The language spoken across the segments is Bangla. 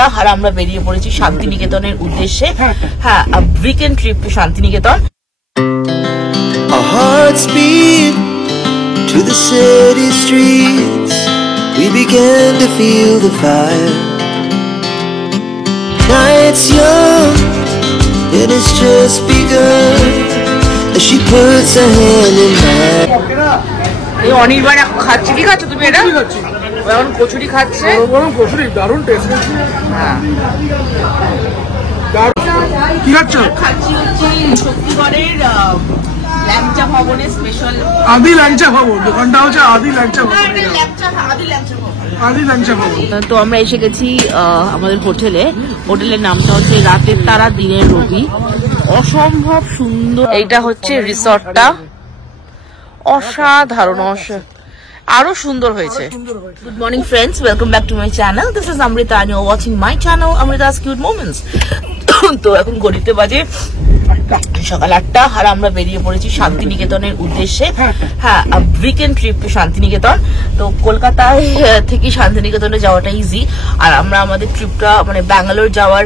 8টা আর আমরা বেরিয়ে পড়েছি শান্তিনিকেতনের উদ্দেশ্যে। হ্যাঁ, weekend trip to Santiniketan. Our hearts beat to the city streets. We began to feel the fire. Night's young and it's just begun as she puts her hand in mine. এই অনির্বাণ এখন খাচ্ছে। কি খাচ্ছ তুমি? এটা এখন কচুরি খাচ্ছে। কচুরি দারুণ টেস্ট। হ্যাঁ, কি খাচ্ছ? খাচ্ছি হচ্ছে শক্তিগড়ের ল্যাংচা ভবনের স্পেশাল আদি ল্যাংচা ভবন। দোকানটা হচ্ছে আদি ল্যাংচা ভবন। আদি ল্যাংচা ভবন। তো আমরা এসে গেছি আমাদের হোটেলের নামটা হচ্ছে রাতের তারা দিনের রবি। অসম্ভব সুন্দর। এইটা হচ্ছে রিসর্টটা, অসাধারণ, আরো সুন্দর হয়েছে। Good morning friends, welcome back to my channel. This is Amrita and you're watching my channel Amrita's Cute Moments. তো এখন ঘড়িতে বাজে সকাল 8টা আর আমরা বেরিয়ে পড়েছি শান্তিনিকেতনের উদ্দেশ্যে। হ্যাঁ, উইকেন্ড ট্রিপ টু শান্তিনিকেতন। তো কলকাতায় থেকে শান্তিনিকেতনে যাওয়াটা ইজি, আর আমরা আমাদের ট্রিপটা মানে ব্যাঙ্গালোর যাওয়ার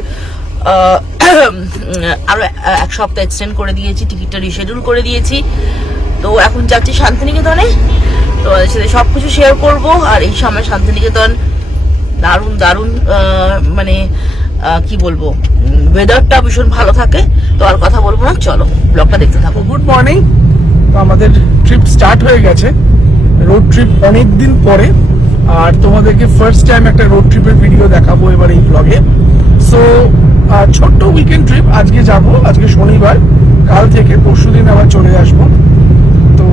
আরো এক সপ্তাহ এক্সটেন্ড করে দিয়েছি, টিকিটটা রিশেডিউল করে দিয়েছি। তো এখন যাচ্ছি শান্তিনিকেতনে, তো সাথে সবকিছু শেয়ার করব। আর এই সময় শান্তিনিকেতন দারুণ দারুণ, মানে কি বলবো, ওয়েদারটা ভীষণ ভালো থাকে। তো আর কথা বলবো না, চলো ব্লগটা দেখতে থাকো। Good morning. তো আমাদের ট্রিপ স্টার্ট হয়ে গেছে, রোড ট্রিপ অনেকদিন পরে। আর তোমাদেরকে ফার্স্ট টাইম একটা রোড ট্রিপের ভিডিও দেখাবো এবার এই ব্লগে। সো ছোট্ট উইকেন্ড ট্রিপ। আজকে যাব, আজকে শনিবার, কাল থেকে পরশুদিন আবার চলে আসবো। তো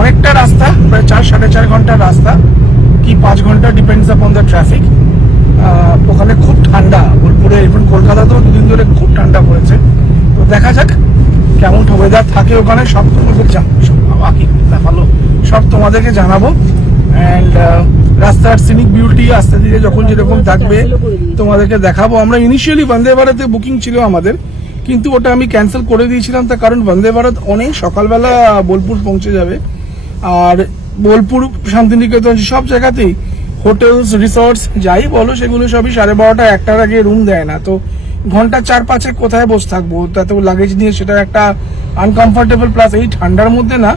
অনেকটা রাস্তা, প্রায় 4-4.5 ঘন্টার রাস্তা, কি 5 ঘন্টা, ডিপেন্ডস আপন দ্য ট্রাফিক। ওখানে খুব ঠান্ডা, বোলপুরে ইভেন কলকাতাতেও 2 দিন ধরে খুব ঠান্ডা পড়েছে। তো দেখা যাক কেমন ওয়েদার থাকে ওখানে, সব তোমাদের ভালো সব তোমাদেরকে জানাবো। অ্যান্ড রাস্তার সিনিক বিউটি আস্তে ধীরে যখন যেরকম থাকবে তোমাদেরকে দেখাবো। আমরা ইনিশিয়ালি বন্দে ভারতে বুকিং ছিল আমাদের, কিন্তু ওটা আমি ক্যান্সেল করে দিয়েছিলাম, তার কারণ বন্দে ভারত অনেক সকালবেলা বোলপুর পৌঁছে যাবে। আর বোলপুর, শান্তিনিকেতন সব জায়গাতেই হোটেলস, রিসর্টস যাই বলো, সেগুলো সবই 12:30 1টার আগে রুম দেয় না। তো ঘন্টা 4-5 কোথায় বসে থাকবো, তাতে লাগেজ নিয়ে সেটা একটা আনকমফোর্টেবল। প্লাস এই ঠান্ডার মধ্যে না,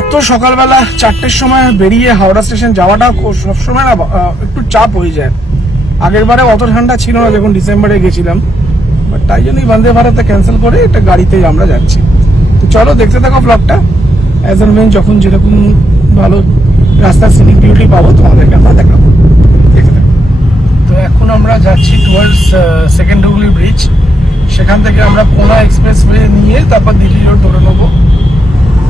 এত সকালবেলা 4টের সময় বেরিয়ে হাওড়া স্টেশন যাওয়াটা সবসময় না একটু চাপ হয়ে যায়। আগের বারে অত ঠান্ডা ছিল না যখন ডিসেম্বরে গেছিলাম, বাট তাই জন্যই বন্দে ভারতটা ক্যান্সেল করে এটা গাড়িতেই আমরা যাচ্ছি। তো চলো দেখতে থাকো ব্লগটা। অ্যাজ এন্ড ওয়েন যখন যেরকম ভালো রাস্তার সিনিক বিউটি পাবো তোমাদেরকে আমরা দেখাবো, দেখতে থাকো। তো এখন আমরা যাচ্ছি টুয়ার্ডস সেকেন্ড হুগলি ব্রিজ। সেখান থেকে আমরা কোনা এক্সপ্রেসওয়ে নিয়ে তারপর দিল্লি রোড ধরে নেবো।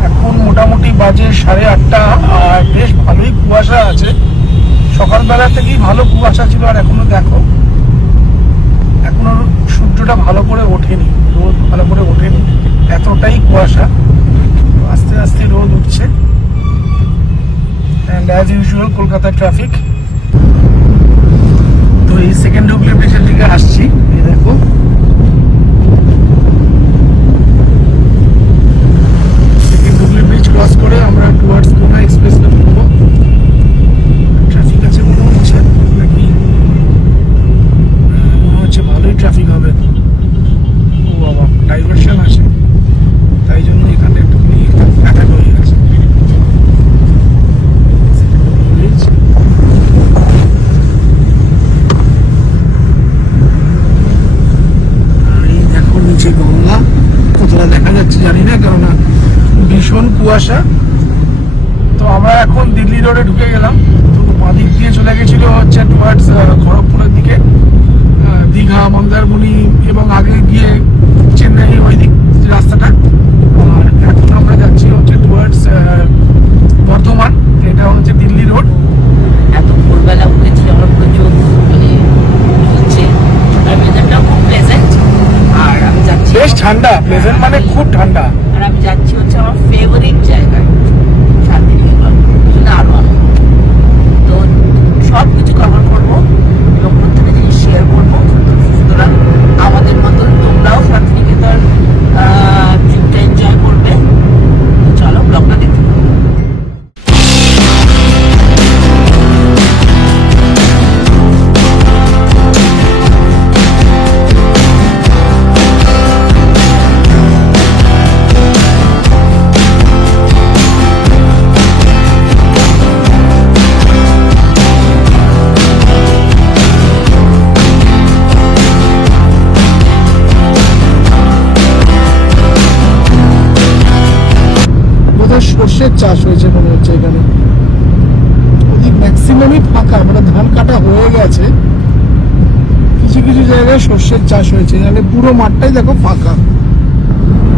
এখন মোটামুটি বাজে 8:30 আর বেশ ভালোই কুয়াশা আছে। সকালবেলা থেকেই ভালো কুয়াশা ছিল, আর এখনো দেখো এখনো সূর্যটা ভালো করে ওঠেনি, রোদ ভালো করে ওঠেনি, এতটাই কুয়াশা। আস্তে আস্তে রোদ উঠছে। And as usual Kolkata traffic. তো এই সেকেন্ড হুগলি ব্রিজের দিকে আসছি, এই দেখো সেকেন্ড হুগলি ব্রিজ ক্রস করে আমরা টুয়ার্ডস কোনা এক্সপ্রেস নেবো। ট্রাফিক আছে মনে হচ্ছে, নাকি মনে হচ্ছে ভালোই ট্রাফিক হবে। ও বাবা, ডাইভারশন আছে, তাই জন্য এখানে একটু অ্যাটাক হয়ে গেছে। নিচে গঙ্গা, কতটা দেখা যাচ্ছে জানি না, কেননা ভীষণ কুয়াশা। তো আমরা এখন দিল্লি রোডে ঢুকে গেলাম। তো বাঁদিক দিয়ে চলে গেছিল হচ্ছে টুয়ার্ডস খড়গপুরের দিকে, দীঘা, মন্দারমণি এবং আগে গিয়ে চেন্নাই, ওই দিক রাস্তাটা। আর এখন আমরা যাচ্ছি হচ্ছে টুয়ার্ডস বর্ধমান। এটা হচ্ছে দিল্লি রোড। এত ভোরবেলা উঠেছি আমরা, প্রচুর মানে হচ্ছে, আর ওয়েদারটাও খুব প্লেজেন্ট। আর আমি যাচ্ছি, বেশ ঠান্ডা, প্লেজেন্ট মানে খুব ঠান্ডা। আর আমি যাচ্ছি হচ্ছে আমার ফেভারিট জায়গায়, শান্তিনিকেতন। আরো তো সবকিছু কভার করবো এবং প্রত্যেকটা জিনিস শেয়ার করবো। সুতরাং আমাদের মতন তোমরাও শান্তিনিকেতন ট্রিপটা এনজয় করবে। চলো ব্লগটা দেখতে থাকো। সর্ষের চাষ হয়েছে মনে হচ্ছে এখানে। ওদিক ম্যাক্সিমামই ফাঁকা, মানে ধান কাটা হয়ে গেছে, কিছু কিছু জায়গায় সর্ষের চাষ হয়েছে, মানে পুরো মাঠটাই দেখো ফাঁকা।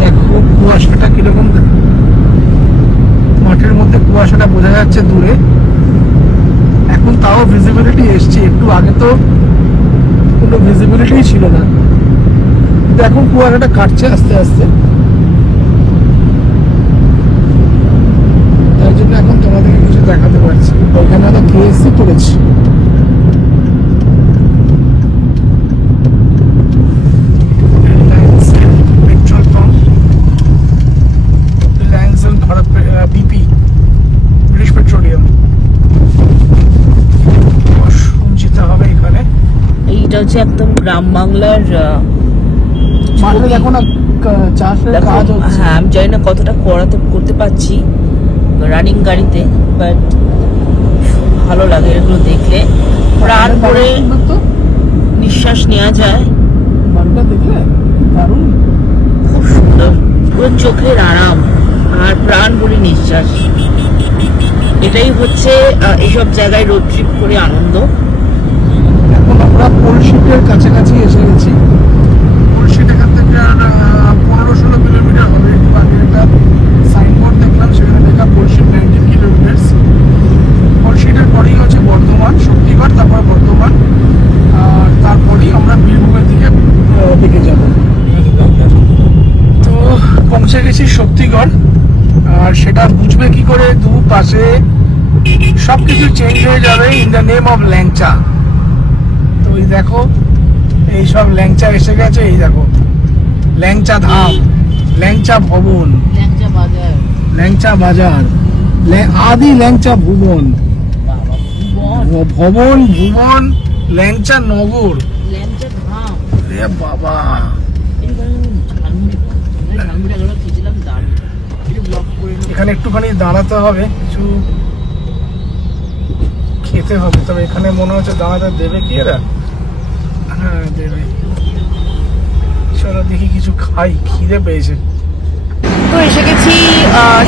দেখো কুয়াশাটা কিরকম, মাঠের মধ্যে কুয়াশাটা বোঝা যাচ্ছে দূরে। এখন তাও ভিজিবিলিটি এসছে, একটু আগে তো কোনো ভিজিবিলিটি ছিল না, কিন্তু এখন কুয়াশাটা কাটছে আস্তে আস্তে, তাই জন্য এখন তোমাদেরকে কিছু দেখাতে পারছি। ওইখানে আমরা কেএসসি করেছি। Petrol pump, Reliance Bharat, BP, British petroleum. যেতে হবে এখানে। এইটা হচ্ছে একদম গ্রাম বাংলার মাঠে দেখো না চাষের কাজ হচ্ছে। হ্যাঁ, আমি জানি না কতটা করতে পারছি রানিং গাড়িতে, বাট ভালো লাগে এগুলো দেখলে, প্রাণ ভরে নিঃশ্বাস নেওয়া যায়। বাড়িটা দেখলে দারুণ, খুব সুন্দর, পুরো চোখের আরাম আর প্রাণ ভরে নিঃশ্বাস। এটাই হচ্ছে এইসব জায়গায় রোড ট্রিপ করে আনন্দ। এখন আমরা পোলশিটের কাছাকাছি এসে গেছি। পোলশিট এখান থেকে আর 15-16 কিলোমিটার হবে। একটু আগে একটা সাইনবোর্ড দেখলাম, সেখানে লেখা পোলশিট 19 কিলোমিটার। পোলশিটের পরেই হচ্ছে বর্ধমান, শক্তিগড়, তারপর বর্ধমান, আর তারপরেই আমরা বীরভূমের দিকে যাব। তো পৌঁছে গেছি শক্তিগড়। আর সেটা বুঝবে কি করে, দু পাশে সবকিছু চেঞ্জ হয়ে যাবে ইন দ্য নেম অফ ল্যাংচা। তো এই দেখো এইসব ল্যাংচা এসে গেছে, এই দেখো ল্যাংচা ধাম, ল্যাংচা ভবন, ল্যাংচা বাজার, আদি ল্যাংচা ভুবন, ভবন ভুবন, ল্যাংচা নগর, বাবা। এখানে একটুখানি দাঁড়াতে হবে, কিছু খেতে হবে, তবে এখানে মনে হচ্ছে দাঁড়াতে দেবে কি এরা? হ্যাঁ দেবে, চলো দেখি কিছু খাই, খিদে পেয়েছে। তো এসে গেছি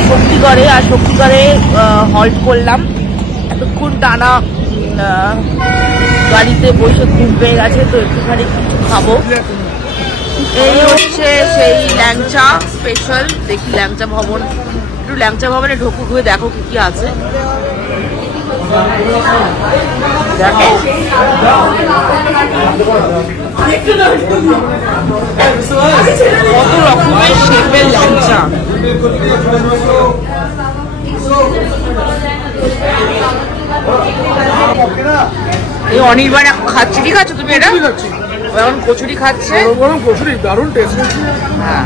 শক্তিগড়ে, আর শক্তিগড়ে হল্ট করলাম। এতক্ষণ টানা গাড়িতে বসে ঘুম পেয়ে গেছে, তো একটুখানি কিছু খাবো। এই হচ্ছে সেই ল্যাংচা স্পেশাল। দেখি ল্যাংচা ভবন, একটু ল্যাংচা ভবনে ঢুকু হয়ে দেখো কি কি আছে। দেখো কত রকমের শেপের ল্যাংচা। এই অনির্বাণ এখন খাচ্ছে, কি খাচ্ছ তুমি? এটা এখন কচুরি খাচ্ছে, গরম কচুরি, দারুণ টেস্ট। হ্যাঁ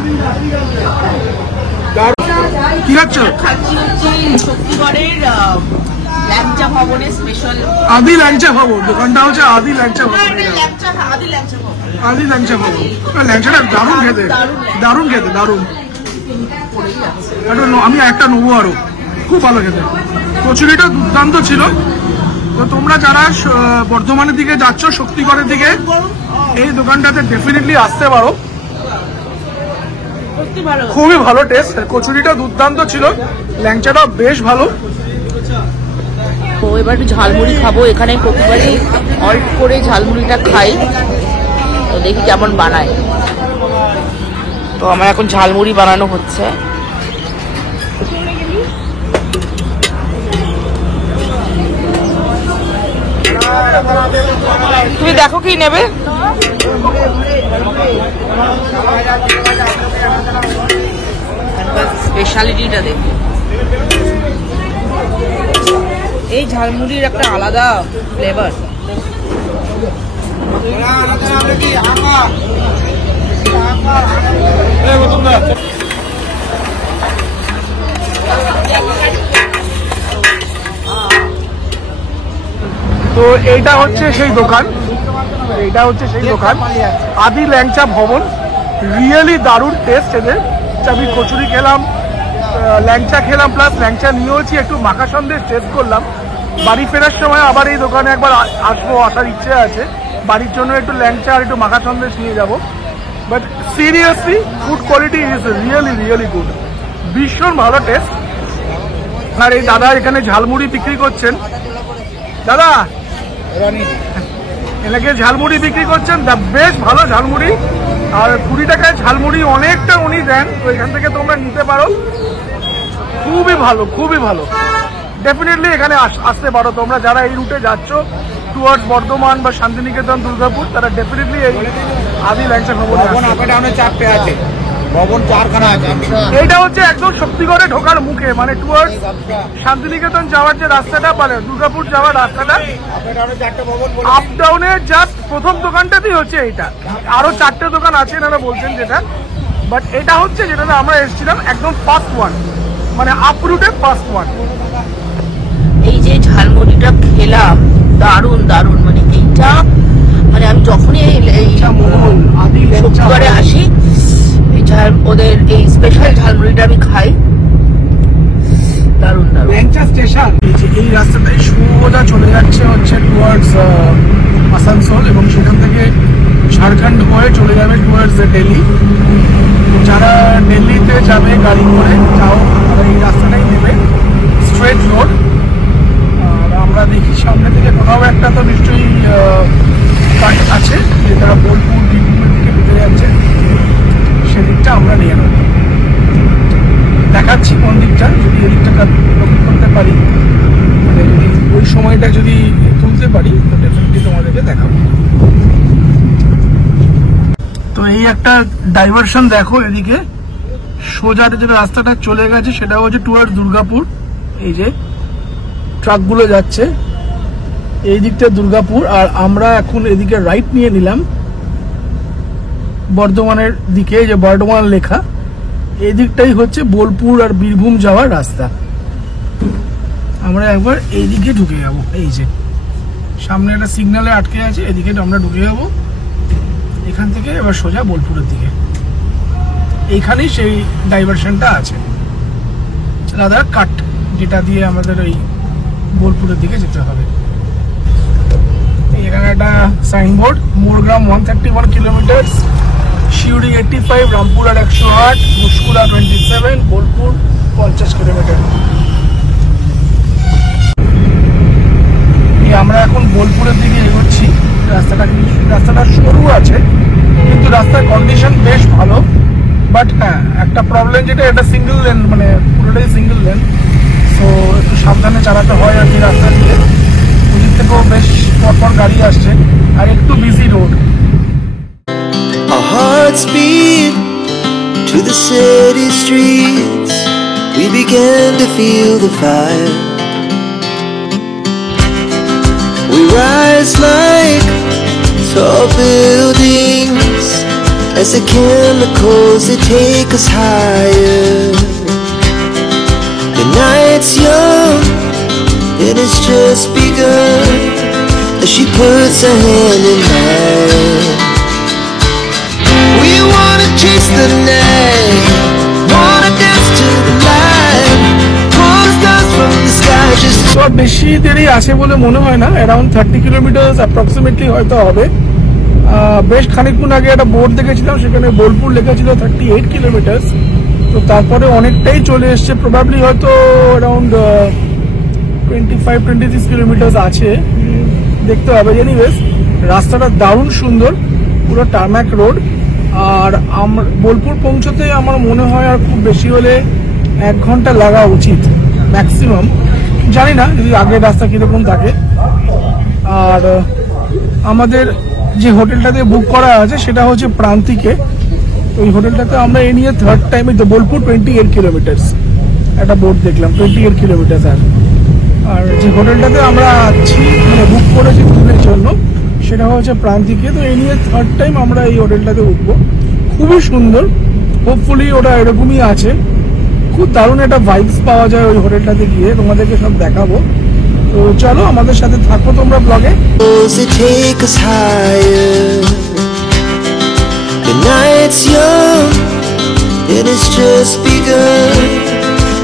কি খাচ্ছ? খাচ্ছি হচ্ছে শক্তিগড়ের ল্যাংচা ভবনের স্পেশাল আদি ল্যাংচা ভবন। দোকানটা হচ্ছে আদি ল্যাংচা ভবন, আদি ল্যাংচা ভবন। ল্যাংচাটা দারুণ খেতে, দারুণ খেতে, দারুণ। আমি একটা নেবো আরো, খুব ভালো খেতে। কচুরিটা দুর্দান্ত ছিল। তো তোমরা যারা বর্ধমানের দিকে যাচ্ছ, শক্তিগড়ের দিকে, এই দোকানটাতে ডেফিনেটলি আসতে পারো, খুবই ভালো টেস্ট। কচুরিটা দুর্দান্ত ছিল, ল্যাংচাটাও বেশ ভালো। তো এবার একটু ঝালমুড়ি খাবো। এখানে প্রতিবারই অল্প করে ঝালমুড়িটা খাই, তো দেখি কেমন বানায়। তো আমার এখন ঝালমুড়ি বানানো হচ্ছে। তুমি দেখো কি নেবে? স্পেশালিটিটা দেখি। এই ঝালমুড়ির একটা আলাদা ফ্লেভার। তো এইটা হচ্ছে সেই দোকান, এইটা হচ্ছে সেই দোকান আদি ল্যাংচা ভবন। রিয়েলি দারুণ টেস্ট এদের। আমি কচুরি খেলাম, ল্যাংচা খেলাম, প্লাস ল্যাংচা নিয়েওছি, একটু মাখা সন্দেশ টেস্ট করলাম। বাড়ি ফেরার সময় আবার এই দোকানে একবার আসবো, আসার ইচ্ছে আছে। বাড়ির জন্য একটু ল্যাংচা আর একটু মাখা সন্দেশ নিয়ে যাব। But seriously food quality is really really good, ভীষণ ভালো টেস্ট। আর এই দাদা এখানে ঝালমুড়ি বিক্রি করছেন। দাদা এনাকে ঝালমুড়ি বিক্রি করছেন, বেশ ভালো ঝালমুড়ি। আর 20 টাকায় ঝালমুড়ি অনেকটা উনি দেন, তো এখান থেকে তোমরা নিতে পারো। খুবই ভালো, খুবই ভালো। ডেফিনেটলি এখানে আসতে পারো তোমরা যারা এই রুটে যাচ্ছ টুয়ার্ডস বর্ধমান বা শান্তিনিকেতন, দুর্গাপুর, তারা ডেফিনেটলি এই আদি ল্যাংচা ভবন চারটে আছে, ভবন 4খানা আছে। এইটা হচ্ছে একদম শক্তিগড়ে ঢোকার মুখে, মানে টুয়ার্ডস শান্তিনিকেতন যাওয়ার যে রাস্তাটা, মানে দুর্গাপুর যাওয়ার রাস্তাটা, আপ ডাউনের জাস্ট প্রথম দোকানটাতেই হচ্ছে এইটা। আরো 4টে দোকান আছে এনারা বলছেন যেটা, বাট এটা হচ্ছে যেটাতে আমরা এসেছিলাম একদম ফার্স্ট ওয়ান, মানে আপ রুটে ফার্স্ট ওয়ান। এই যে ঝালমুড়িটা খেলাম, দারুণ দারুণ, মানে এইটা মানে আমি যখনই এই শক্তিগড়ে আসি এই ওদের এই স্পেশাল ঝালমুড়িটা আমি খাই, দারুণ দারুণ। ল্যাংচা স্টেশন এই রাস্তাটাই সোজা চলে যাচ্ছে হচ্ছে টুয়ার্ডস আসানসোল, এবং সেখান থেকে ঝাড়খণ্ড হয়ে চলে যাবে টুয়ার্ডস দিল্লি। যারা দিল্লিতে যাবে গাড়ি করে যাও, তারা এই রাস্তাটাই নেবে, স্ট্রেট রোড। আর আমরা দেখি সামনে থেকে কোথাও একটা তো নিশ্চয়ই কাট আছে, যেটা বোলপুর বীরভূমের দিকে ঢুকে যাচ্ছে, সেদিকটা আমরা নিয়ে নেব। দেখাচ্ছি কোন দিকটা, যদি এদিকটা করতে পারি, মানে যদি ওই সময়টা যদি তুলতে পারি তো ডেফিনেটলি তোমাদেরকে দেখাবো। তো এই একটা ডাইভারশন দেখো, এদিকে সোজা যে রাস্তাটা চলে গেছে সেটা হচ্ছে টুয়ার্ডস দুর্গাপুর। এই যে ট্রাকগুলো যাচ্ছে এই দিকটা দুর্গাপুর, আর আমরা এখন এদিকে রাইট নিয়ে নিলাম বর্ধমানের দিকে, যে বর্ধমান লেখা, এই দিকটাই হচ্ছে বোলপুর আর বীরভূম যাওয়ার রাস্তা। আমরা একবার এইদিকে ঢুকে যাব, এই যে সামনে একটা সিগন্যালে আটকে আছে, এদিকে আমরা ঢুকে যাব এখান থেকে, এবার সোজা বোলপুরের দিকে। এইখানেই সেই ডাইভারশনটা আছে, দাদা কাট, যেটা দিয়ে আমাদের ওই বোলপুরের দিকে যেতে হবে। এখানে একটা signboard, Morgram 131 kilometre, Suri 85, Rampurhat 108, মুশকুরা 27, Bolpur 50 kilometre. আমরা এখন বোলপুরের দিকে এগোচ্ছি। রাস্তাটা সরু আছে, কিন্তু রাস্তার কন্ডিশন বেশ ভালো। বাট হ্যাঁ, একটা প্রবলেম যেটা, এটা সিঙ্গেল লেন, মানে পুরোটাই সিঙ্গেল লেন, তো একটু সাবধানে চালাতে হয় আর কি রাস্তা দিয়ে। ওদিক থেকেও বেশ পরপর গাড়ি আসছে, আর একটু busy road. Our hearts beat to the city streets. We began to feel the fire. We rise like tall buildings as the chemicals they take us higher. The night's young and it's just begun as she puts her hand in mine. We wanna chase the night, wanna dance to the light, pull stars from the sky just. তো বেশি দেরি আছে বলে মনে হয় না, অ্যারাউন্ড 30 কিলোমিটার অ্যাপ্রক্সিমেটলি হয়তো হবে। বেশ খানিকক্ষণ আগে একটা বোর্ড দেখেছিলাম, সেখানে বোলপুর লেখা ছিল 38 কিলোমিটার। তো তারপরে অনেকটাই চলে এসছে, প্রবাবলি হয়তো অ্যারাউন্ড 25-26 কিলোমিটার আছে, দেখতে হবে। এনিওয়েজ রাস্তাটা দারুণ সুন্দর, পুরো টার্ম্যাক রোড। আর বোলপুর পৌঁছতে আমার মনে হয় আর খুব বেশি হলে 1 ঘন্টা লাগা উচিত ম্যাক্সিমাম, জানি না যদি আগের রাস্তা কিরকম থাকে। আর আমাদের যে হোটেলটাতে বুক করা আছে সেটা হচ্ছে প্রান্তিকে। ওই হোটেলটাতে আমরা এই নিয়ে থার্ড টাইমে, তো বোলপুর 28 কিলোমিটার, একটা বোর্ড দেখলাম 28 কিলোমিটার। আর যে হোটেলটাতে আমরা আছি, মানে বুক করেছি দুদিনের জন্য, সেটা হচ্ছে প্রান্তিকে। তো এই নিয়ে থার্ড টাইম আমরা এই হোটেলটাতে উঠবো। খুবই সুন্দর, হোপফুলি ওটা এরকমই আছে। খুব দারুণ একটা ভাইবস পাওয়া যায় ওই হোটেলটাতে গিয়ে, তোমাদেরকে সব দেখাবো। তো চলো আমাদের সাথে থাকো তোমরা ব্লগে। They take us higher. The night's young and it's just begun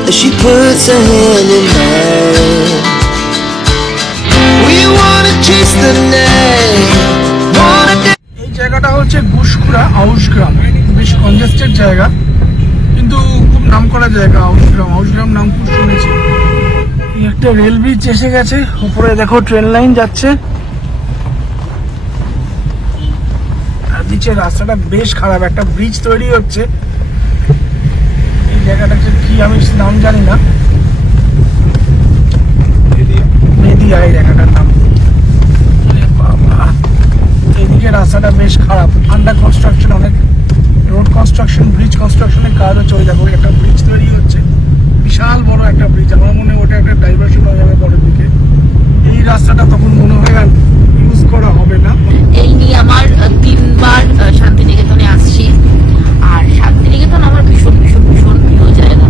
as she puts her hand in mine. We wanna chase the night, wanna dance. এই জায়গাটা হচ্ছে ঘুষখুড়া আউশগ্রাম, বেশ কনজেস্টেড জায়গা, কিন্তু খুব নাম করা জায়গা আউশগ্রাম। আউশগ্রাম নাম খুব শুনেছি। একটা রেল ব্রিজ এসে গেছে, উপরে দেখো ট্রেন লাইন যাচ্ছে, আর নিচে রাস্তাটা বেশ খারাপ, একটা ব্রিজ তৈরি হচ্ছে। এই জায়গাটা কি আমি নাম জানি না, মেদিয়া এই জায়গাটার নাম। এইদিকে রাস্তাটা বেশ খারাপ, আন্ডার কনস্ট্রাকশন, অনেক রোড কনস্ট্রাকশন, ব্রিজ কনস্ট্রাকশনের কাজ হচ্ছে। ওই দেখো একটা ব্রিজ তৈরি হচ্ছে, বিশাল বড় একটা ব্রিজ। আমার মনে হয় ওটা একটা ডাইভার্সন হয়ে যাবে পরের দিকে। এই রাস্তাটা তখন মনে হয় আর ইউজ করা হবে না। এই নিয়ে আমার 3 বার শান্তিনিকেতনে আসছি, আর শান্তিনিকেতন আমার ভীষণ ভীষণ ভীষণ প্রিয় জায়গা।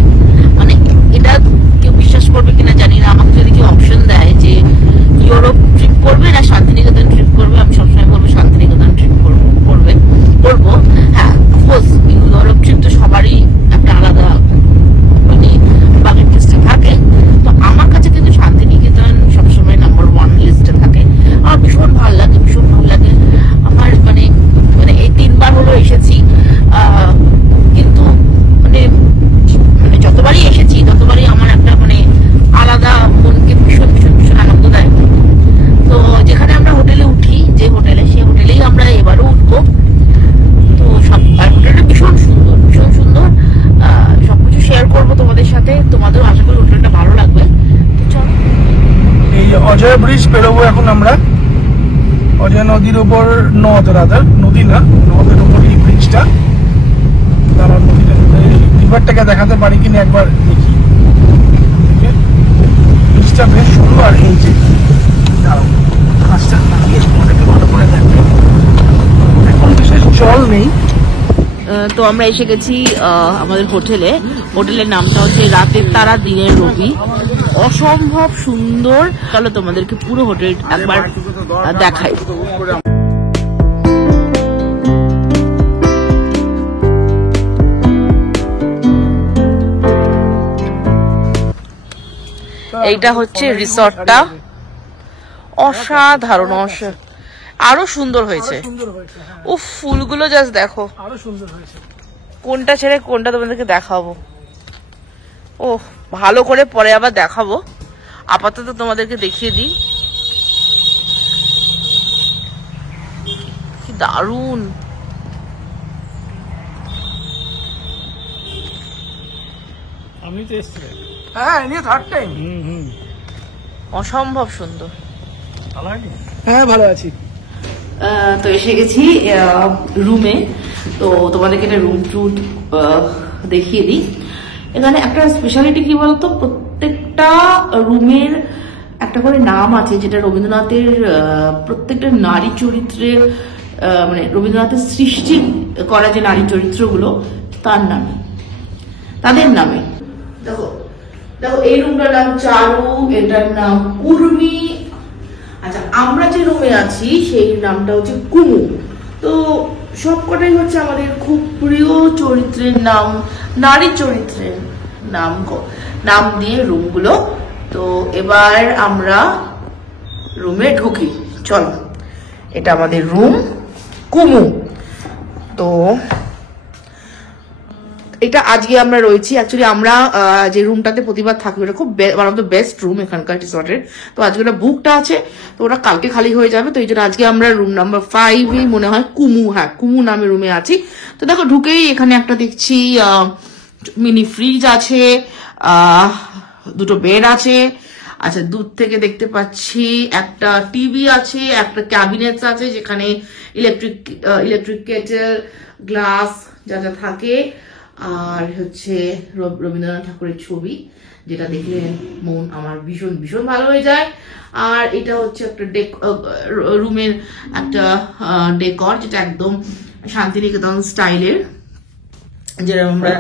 মানে এটা কেউ বিশ্বাস করবে কিনা জানি না, আমাকে যদি কেউ অপশন দেয় যে ইউরোপ ট্রিপ করবে না শান্তিনিকেতন ট্রিপ করবে, আমি সবসময় বলবো শান্তিনিকেতন ট্রিপ করবো। হ্যাঁ, অফকোর্স ইউরোপ ট্রিপ তো সবারই একটা আলাদা মানে বাকেট লিস্টে থাকে, তো আমার কাছে কিন্তু শান্তিনিকেতন সবসময় নাম্বার 1 লিস্টে থাকে। আমার ভীষণ ভালো লাগে, ভীষণ ভালো লাগে আমার। মানে মানে এই 3 বার হলো এসেছি, কিন্তু মানে মানে যতবারই এসেছি ততবারই আমার একটা মানে আলাদা মনকে ভীষণ ভীষণ ভীষণ আনন্দ দেয়। তো যেখানে আমরা হোটেলে উঠি, যে হোটেলে, সেই হোটেলেই আমরা এবারও উঠবো। তো সব হোটেলটা ভীষণ সুন্দর, ভীষণ সুন্দর। সবকিছু শেয়ার করবো তোমাদের সাথে, তোমাদেরও আশা করি হোটেলটা ভালো লাগবে। তো চলো, এই অজয় ব্রিজ পেরোবো এখন আমরা। অজয় নদীর উপর, নদী না, নদের উপর এই ব্রিজটা। তারা নদীটা রিভারটাকে দেখাতে পারি কিনা একবার দেখি। ব্রিজটা বেশ সরু, আর এই যে কাজটা নামিয়ে তোমাদেরকে ভালো করে দেখবে। এখন বিশেষ জল নেই। তো আমরা এসে গেছি আমাদের হোটেলে। হোটেলের নামটা হচ্ছে রাতের তারা দিনের রবি, অসম্ভব সুন্দর। চলো তোমাদেরকে পুরো হোটেল একবার দেখাই। এইটা হচ্ছে রিসর্টটা, অসাধারণ, আরো সুন্দর হয়েছে। উফ, ফুলগুলো জাস্ট দেখো, আরো সুন্দর হয়েছে। কোনটা ছেড়ে কোনটা তোমাদেরকে দেখাবো। ও ভালো করে পরে আবার দেখাবো, আপাতত তোমাদেরকে দেখিয়ে দিই। কি দারুন, আমি তো এসেছি, হ্যাঁ নিয়ে থার্ড টাইম। অসম্ভব সুন্দর। ভালো হয়নি? হ্যাঁ ভালো আছি। তো এসে গেছি রুমে। তো তোমাদেরকে একটা রুম ট্যুর দেখিয়ে দিই। এখানে একটা স্পেশালিটি কি বলতো, প্রত্যেকটা রুমের একটা করে নাম আছে, যেটা রবীন্দ্রনাথের প্রত্যেকটা নারী চরিত্রের মানে রবীন্দ্রনাথের সৃষ্টি করা যে নারী চরিত্রগুলো, তার নামে, তাদের নামে। দেখো দেখো, এই রুমটার নাম চারু, এটার নাম উর্মি। আচ্ছা, আমরা যে রুমে আছি সেই নামটা হচ্ছে কুমু। তো সবকটাই হচ্ছে আমাদের খুব প্রিয় চরিত্রের নাম, নারী চরিত্রের নাম দিয়ে রুমগুলো। তো এবার আমরা রুমে ঢুকি, চলো। এটা আমাদের রুম কুমু। তো এটা আজকে আমরা রয়েছি, অ্যাকচুয়ালি আমরা যে রুমটাতে প্রতিবার থাকি ওটা খুব one of the best room এখানকার রিসর্টের। তো আজকে ওটা বুকটা আছে, তো ওটা কালকে খালি হয়ে যাবে। তো এই জন্য আজকে আমরা রুম নাম্বার 5 মনে হয় কুমু, হ্যাঁ কুমু নামে রুমে আছি। তো দেখো ঢুকেই এখানে একটা দেখছি মিনি ফ্রিজ আছে, 2টো বেড আছে। আচ্ছা, দূর থেকে দেখতে পাচ্ছি একটা টিভি আছে, একটা ক্যাবিনেট আছে যেখানে ইলেকট্রিক কেটেল, গ্লাস যা যা থাকে। আর হচ্ছে রবীন্দ্রনাথ ঠাকুরের ছবি, যেটা দেখলে মন আমার ভীষণ ভীষণ ভালো হয়ে যায়। আর এটা হচ্ছে একটা রুমের একটা ডেকর, যেটা একদম শান্তিনিকেতন স্টাইলের, যেটা আমরা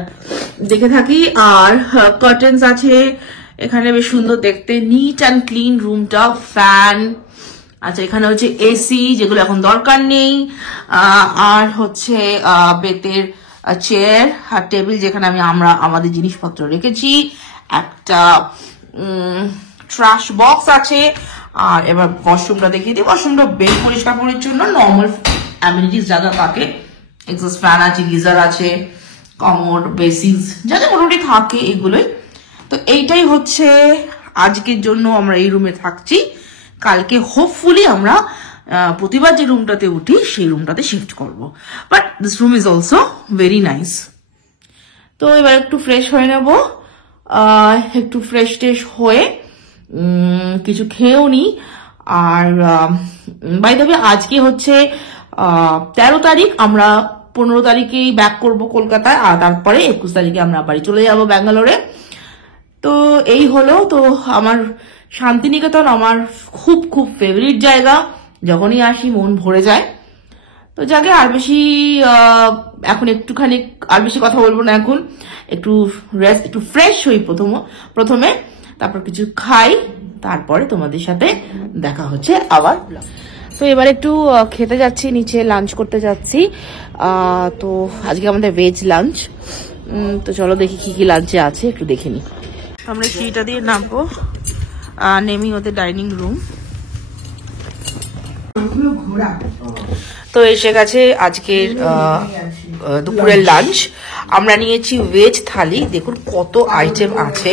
দেখে থাকি। আর কার্টেন্স আছে এখানে, বেশ সুন্দর দেখতে, নিট অ্যান্ড ক্লিন রুমটা। ফ্যান, আচ্ছা এখানে হচ্ছে এসি, যেগুলো এখন দরকার নেই। আর হচ্ছে বেতের চেয়ার আর টেবিল, যেখানে আমরা আমাদের জিনিসপত্র রেখেছি। একটা ট্রাশ বক্স আছে। আর এবার ওয়াশরুমটা দেখিয়ে দিই। ওয়াশরুমটা বেশ পরিষ্কার পরিচ্ছন্ন, নর্মাল অ্যামিনিটিস যা যা থাকে, এক্সস্ট ফ্যান আছে, গিজার আছে, কমোড, বেসিস যা যা মোটামুটি থাকে এগুলোই। তো এইটাই হচ্ছে আজকের জন্য আমরা এই রুমে থাকছি, কালকে হোপফুলি আমরা প্রতিবার যে রুমটাতে উঠি সেই রুমটাতে শিফট করব। But this room is also very nice. তো এবার একটু ফ্রেশ হয়ে নেব, একটু ফ্রেশ ট্রেশ হয়ে কিছু খেয়েও নি। আর বাই দ্য ওয়ে আজকে হচ্ছে 13 তারিখ, আমরা 15 তারিখেই ব্যাক করব কলকাতায়, আর তারপরে 21 তারিখে আমরা বাড়ি চলে যাব ব্যাঙ্গালোরে। তো এই হলো। তো আমার শান্তিনিকেতন আমার খুব খুব ফেভারিট জায়গা, যখনই আসি মন ভরে যায়। তো যাকে আর বেশি এখন একটুখানি আর বেশি কথা বলবো না, এখন একটু রেস্ট, একটু ফ্রেশ হই প্রথমে, তারপর কিছু খাই, তারপরে তোমাদের সাথে দেখা হচ্ছে আবার। তো এবার একটু খেতে যাচ্ছি, নিচে লাঞ্চ করতে যাচ্ছি। তো আজকে আমাদের ভেজ লাঞ্চ। তো চলো দেখি কি কি লাঞ্চে আছে, একটু দেখে নি। আমরা সিঁড়িটা দিয়ে নামবো, নেমেই ওদের ডাইনিং রুম। তো এসে গেছে আজকের দুপুরের লাঞ্চ। আমরা নিয়েছি ভেজ থালি, দেখুন কত আইটেম আছে।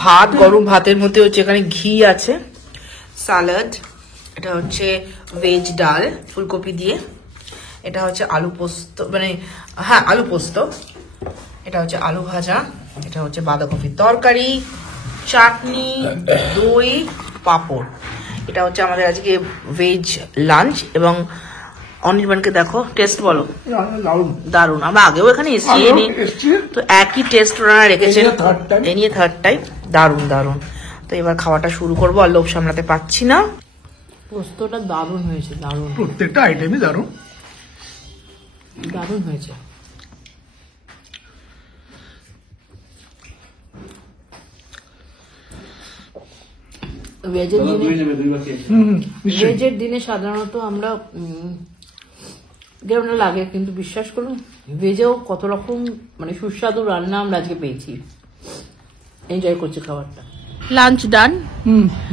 ভাত, গরম ভাতের মধ্যে হচ্ছে এখানে ঘি আছে, স্যালাড, এটা হচ্ছে ভেজ ডাল ফুলকপি দিয়ে, এটা হচ্ছে আলু পোস্ত, মানে হ্যাঁ আলু পোস্ত, এটা হচ্ছে আলু ভাজা, এটা হচ্ছে বাঁধাকপির তরকারি, চাটনি, দই, পাঁপড়। এটা হচ্ছে আমাদের আজকে ভেজ লাঞ্চ। এবং অনির্বাণকে দেখো, টেস্ট বলো। দারুণ। আমরা আগেও এখানে এসেছি, তো একই টেস্ট ওনারা রেখেছেন, এই নিয়ে থার্ড টাইম। দারুণ দারুণ। তো এবার খাওয়াটা শুরু করবো, আর লোভ সামলাতে পারছি না। পোস্তটা দারুণ হয়েছে, দারুণ, প্রত্যেকটা আইটেমই দারুণ দারুণ হয়েছে। ভেজের দিনে সাধারণত আমরা যেমন লাগে, কিন্তু বিশ্বাস করুন ভেজেও কত রকম মানে সুস্বাদু রান্না আমরা আজকে পেয়েছি। এনজয় করছি খাবারটা। লাঞ্চ ডান।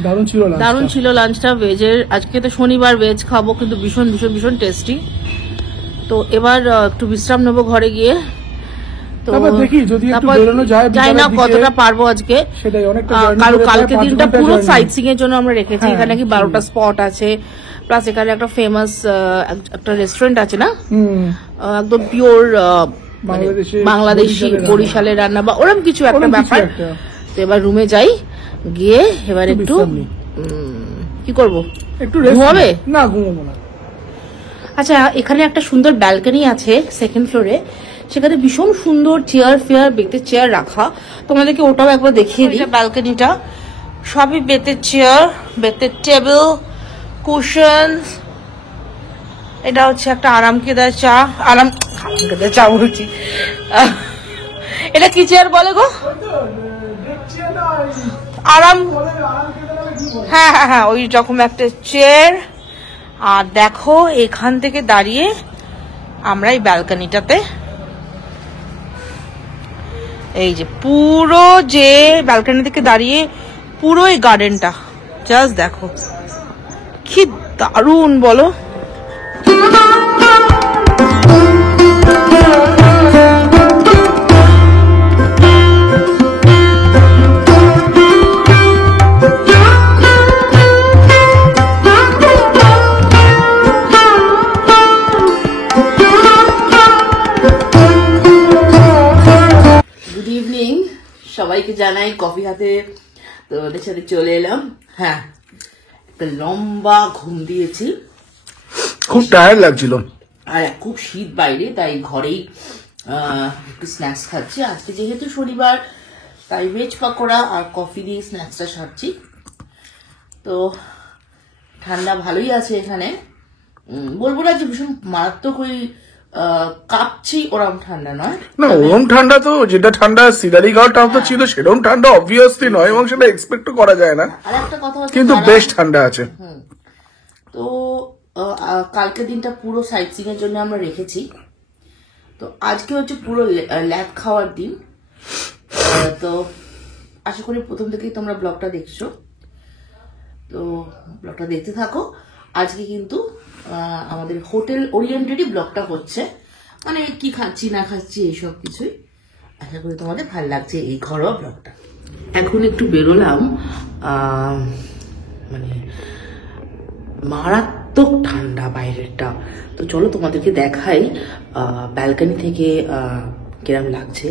দারুণ ছিল, দারুণ ছিল লাঞ্চটা ভেজের। আজকে তো শনিবার, ভেজ খাবো, কিন্তু ভীষণ ভীষণ ভীষণ টেস্টি। তো এবার একটু বিশ্রাম নেবো ঘরে গিয়ে। তো দেখি যদি একটু বেরোনো যায়, জানি না কতটা পারবো আজকে। সেটাই, অনেকটা কালকে দিনটা পুরো সাইট সিং এর জন্য আমরা রেখেছি। এখানে কি 12টা স্পট আছে, প্লাস এখানে একটা ফেমাস একটা রেস্টুরেন্ট আছে না, একদম পিওর বাংলাদেশি বরিশালের রান্না বা ওরকম কিছু একটা ব্যাপার। তো এবার রুমে যাই, গিয়ে এবার একটু কি করব, একটু ঘুমাবে না? ঘুমাবো না। আচ্ছা, এখানে একটা সুন্দর ব্যালকনি আছে সেকেন্ড ফ্লোরে, সেখানে ভীষণ সুন্দর চেয়ার বেতের চেয়ার রাখা, তোমাদেরকে ওটাও একবার দেখিয়ে দিই। ব্যালকনিটা সবই বেতের চেয়ার, বেতের টেবিল, কুশন। এটা হচ্ছে একটা আরামকেদার চা বলছি, এটা কি চেয়ার বলে গো? আরাম, হ্যাঁ হ্যাঁ হ্যাঁ, ওই রকম একটা চেয়ার। আর দেখো এখান থেকে দাঁড়িয়ে আমরা এই ব্যালকনিটাতে, এই যে পুরো যে ব্যালকনি থেকে দাঁড়িয়ে পুরো এই গার্ডেনটা জাস্ট দেখো কি দারুণ বলো। সবাইকে জানাই কফি হাতে তোমাদের সাথে চলে এলাম। হ্যাঁ, একটা লম্বা ঘুম দিয়েছি, খুব টায়ার্ড লাগছিল, আর খুব শীত বাইরে, তাই ঘরেই একটু স্ন্যাক্স খাচ্ছি। আজকে যেহেতু শনিবার, তাই ভেজ পাকোড়া আর কফি দিয়ে স্ন্যাক্সটা সারছি। তো ঠান্ডা ভালোই আছে এখানে, বলবো না যে ভীষণ মারাত্মক ওই কাঁপছি, ওরম ঠান্ডা নয়। না, ওরম ঠান্ডা তো, যেটা ঠান্ডা সিদারি গাঁও তো ছিল, সেরকম ঠান্ডা অবভিয়াসলি নয়, এবং সেটা এক্সপেক্ট করা যায় না। আর একটা কথা হচ্ছে, কিন্তু বেশ ঠান্ডা আছে। তো কালকে দিনটা পুরো সাইট সিং এর জন্য আমরা রেখেছি। তো আজকে হচ্ছে পুরো ল্যাব খাওয়ার দিন। তো আশা করি প্রথম থেকেই তোমরা ব্লগটা দেখছো, তো ব্লগটা দেখতে থাকো। আজকে কিন্তু আমাদের হোটেল ওরিয়েন্টেডই ব্লগটা হচ্ছে, মানে কি খাচ্ছি না খাচ্ছি এইসব কিছুই। আশা করি তোমাদের ভালো লাগছে এই ঘরোয়া ব্লগটা। এখন একটু বেরোলাম, মানে মারাত্মক ঠান্ডা বাইরেরটা। তো চলো তোমাদেরকে দেখাই ব্যালকনি থেকে কিরম লাগছে।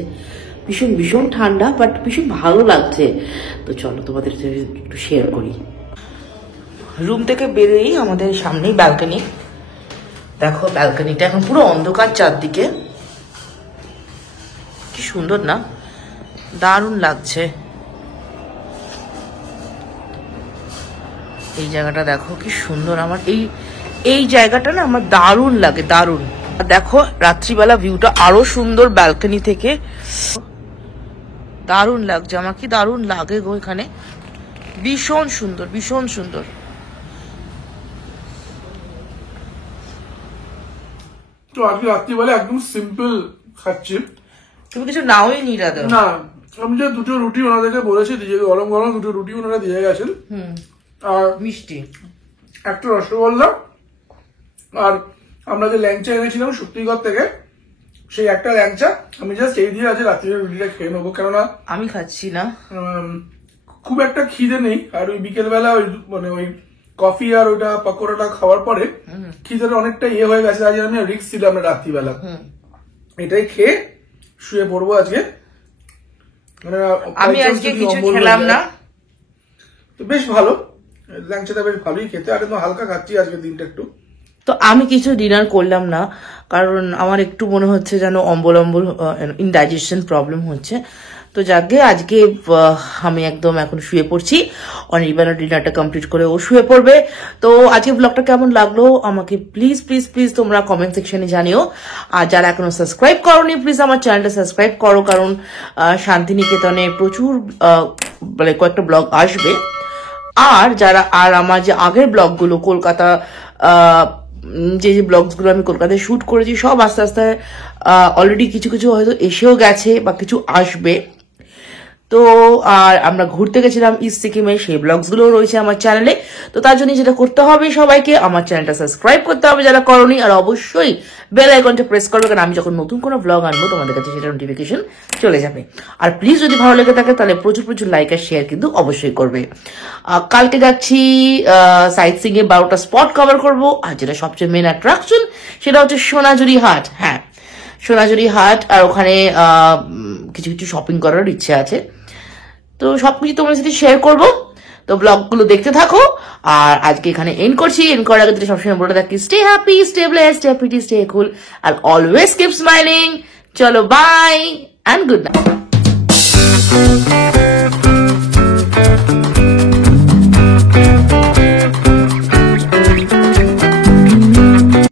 ভীষণ ভীষণ ঠান্ডা, বাট ভীষণ ভালো লাগছে। তো চলো তোমাদের একটু শেয়ার করি। রুম থেকে বেরিয়েই আমাদের সামনেই ব্যালকনি। দেখো ব্যালকনিটা এখন পুরো অন্ধকার চারদিকে, কি সুন্দর না, দারুণ লাগছে। এই জায়গাটা দেখো কি সুন্দর, আমার এই জায়গাটা না আমার দারুণ লাগে, দারুণ। দেখো রাত্রিবেলা ভিউটা আরো সুন্দর ব্যালকনি থেকে, দারুণ লাগছে আমার, কি দারুণ লাগে গো এখানে, ভীষণ সুন্দর, ভীষণ সুন্দর। তো আজকে রাত্রিবেলা একদম সিম্পল খাচ্ছি। তুমি কিছু নাওই নি দাদা? না, আমি যে দুটো রুটি ওনাদেরকে বলেছি দিয়ে, গরম গরম দুটো রুটি ওনারা দিয়ে গেছেন, আর মিষ্টি একটা রসগোল্লা, আর আমরা যে ল্যাংচা এনেছিলাম শক্তিগড় থেকে, সেই একটা ল্যাংচা আমি জাস্ট এই দিয়ে আজ রাত্রিরে রুটিটা খেয়ে নেবো, কেননা আমি খাচ্ছি না, খুব একটা খিদে নেই। আর ওই বিকেলবেলা ওই মানে ওই কফি আর ওইটা পকোড়াটা খাওয়ার পরে খিদেটা অনেকটা হয়ে গেছে, আজ আমি রিক্স ছিলাম না রাত্রিবেলা। এটাই খেয়ে শুয়ে পড়বো আজকে। আমি আজকে কিছু খেলাম না, তো বেশ ভালো, ল্যাংচাটা বেশ ভালোই খেতে, আর একদম হালকা খাচ্ছি আজকে দিনটা একটু। তো আমি কিছু ডিনার করলাম না, কারণ আমার একটু মনে হচ্ছে যেন অম্বল ইনডাইজেশন প্রবলেম হচ্ছে। তো যাকে আজকে আমি একদম এখন শুয়ে পড়ছি, অনির্বাণের ডিনারটা কমপ্লিট করে ও শুয়ে পড়বে। তো আজকে ব্লগটা কেমন লাগলো আমাকে প্লিজ প্লিজ প্লিজ তোমরা কমেন্ট সেকশনে জানিও। আর যারা এখনো সাবস্ক্রাইব করোনি প্লিজ আমার চ্যানেলটা সাবস্ক্রাইব করো, কারণ শান্তিনিকেতনে প্রচুর মানে কয়েকটা ব্লগ আসবে। আর আমার যে আগের ব্লগগুলো কলকাতা যে ব্লগসগুলো আমি কলকাতায় শুট করেছি সব আস্তে আস্তে অলরেডি কিছু কিছু হয়তো এসেও গেছে বা কিছু আসবে। তো আর আমরা ঘুরতে গেছিলাম ইস্ট সিকিমে, সেই ব্লগসগুলো রয়েছে আমার চ্যানেলে। তো তার জন্য যেটা করতে হবে সবাইকে আমার চ্যানেলটা সাবস্ক্রাইব করতে হবে যারা করোনি, আর অবশ্যই বেল আইকনটা প্রেস করবে, কারণ আমি যখন নতুন কোনো ব্লগ আনবো তোমাদের কাছে সেটা নোটিফিকেশন চলে যাবে। আর প্লিজ যদি ভালো লেগে থাকে তাহলে প্রচুর প্রচুর লাইক আর শেয়ার কিন্তু অবশ্যই করবে। কালকে যাচ্ছি সাইট সিং এ 12টা স্পট কভার করব, আর যেটা সবচেয়ে মেন অ্যাট্রাকশন সেটা হচ্ছে সোনাঝুরি হাট। হ্যাঁ, সোনাঝুরি হাট, আর ওখানে কিছু কিছু শপিং করার ইচ্ছে আছে। তো সবকিছু তোমার সাথে শেয়ার করবো, তো ব্লগগুলো দেখতে থাকো। আর আজকে এখানে এন্ড করছি, এন্ড করার আগে সবসময় বলে থাকি stay happy, stay blessed, stay pretty, stay cool, আর অলওয়েজ কিপ স্মাইলিং। চলো বাই অ্যান্ড গুড নাইট।